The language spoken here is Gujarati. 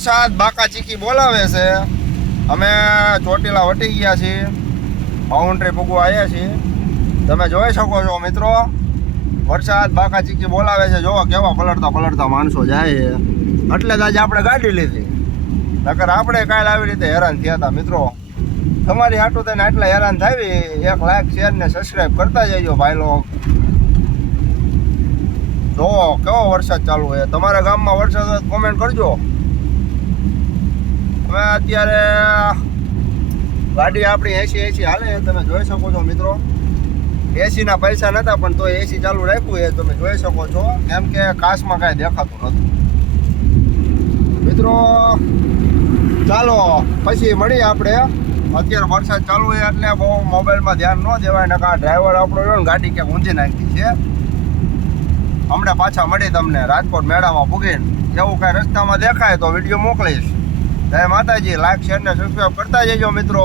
વરસાદ બાકા ચીકી બોલાવે છે. અમે ચોટીલા વટી ગયા છીએ. બાઉન્ડ્રી પૂગવા આવ્યા છીએ. તમે જોઈ શકો છો મિત્રો, વરસાદ બાકા ચીકી બોલાવે છે. જોવો કેવા પલળતા પલળતા માણસો જાય એટલે જ આજે આપણે ગાડી લીધી. નકર આપણે કાલ આવી રીતે હેરાન થયા હતા મિત્રો. તમારી હાટું થઈને આટલા હેરાન થાવી એક લાઈક શેર ને સબસ્ક્રાઈબ કરતા જજો ભાઈ લોક જોવો કેવો વરસાદ ચાલુ છે. તમારા ગામમાં વરસાદ કોમેન્ટ કરજો. હવે અત્યારે ગાડી આપણી એસી એસી હાલે તમે જોઈ શકો છો મિત્રો. એસીના પૈસા નતા, પણ તો એસી ચાલુ રાખ્યું એ તમે જોઈ શકો છો. કેમ કે કાચમાં કાંઈ દેખાતું નથી મિત્રો, ચાલો, પછી મળીએ આપણે. અત્યારે વરસાદ ચાલુ હોય એટલે બહુ મોબાઈલમાં ધ્યાન ન દેવાય ને આ ડ્રાઈવર આપણો રહ્યો ને ગાડી ક્યાંક ઊંધી નાખી છે. હમણાં પાછા મળી તમને રાજકોટ મેળામાં ભૂગીને. એવું કાંઈ રસ્તામાં દેખાય તો વીડિયો મોકલીશ. જય માતાજી લાઈક શેર ને સબસ્ક્રાઈબ કરતા જજો મિત્રો.